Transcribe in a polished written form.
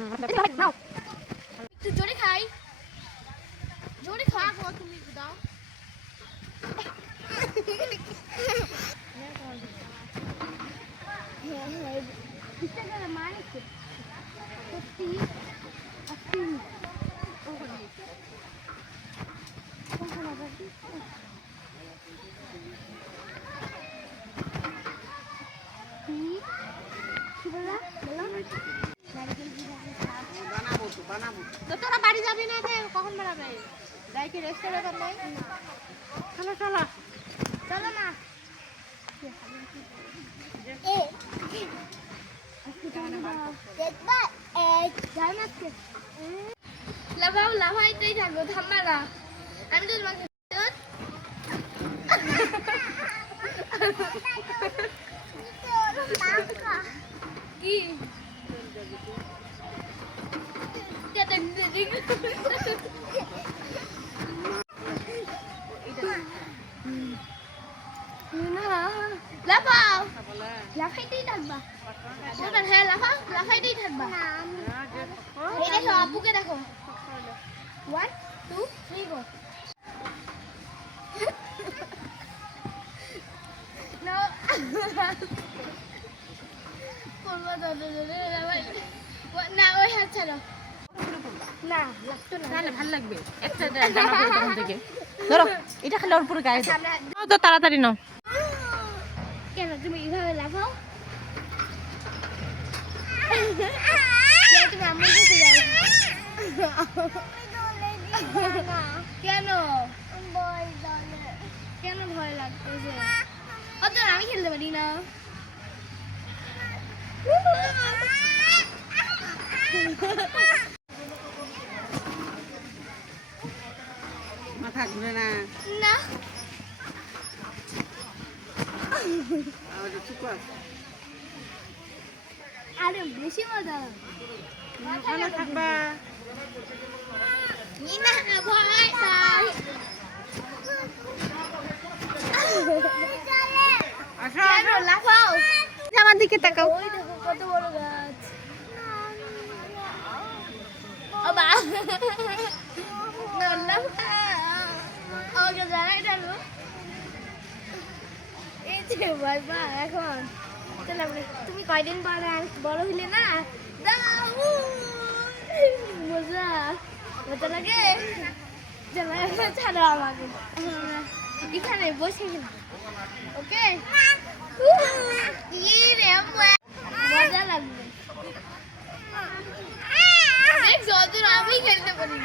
একটু জোরে খাই, জোরে খাওয়া তুমি দাও। তোরা বাড়ি যাবি না, কখন বেড়াবে? যাই কি রেস্টুরেন্ট নেই? চলো চলো চলো না। লাফাও লাফাইতেই থাকো, থামবা না। আমি তো তোমাকে কি লাফাও, লাফাইতেই থাকবা। হ্যাঁ লাফাও, লাফাইতেই থাকবা। এই দেখো আব্বুকে দেখো। 1 2 3 গো। না না ওই হাত ছাড়ো না, লাগতো না, তাহলে ভালো লাগবে। একটা জামা পরে তখন থেকে ধরো, এটা খালি ওর পুরো গায়ে দাও তো, তাড়াতাড়ি নাও। কেন তুমি এইভাবে লাফাও? তুমি আমার কাছে যাও। কেন কেন ভয় লাগতেছে? অত আমি খেলতে পারি না। মাথা ঘুরে না না, আরে বেশি মজা ভালো থাকবা। না ভয় পাই। কেন লাফাও? আমার দিকে তাকাও। ওই দেখো কত বড় গাছ। ও বা না ওকে জানাই ডালো। এই যে ভয় পা এখন। চল আমরা, তুমি কয়দিন পরে বড় হইলে না, দাও মজা মজা লাগে। ছাড়ো আমাকে, এখানে বসে গেলাম। ওকে মজা লাগবে। দেখ যত আমি খেলতে পারি।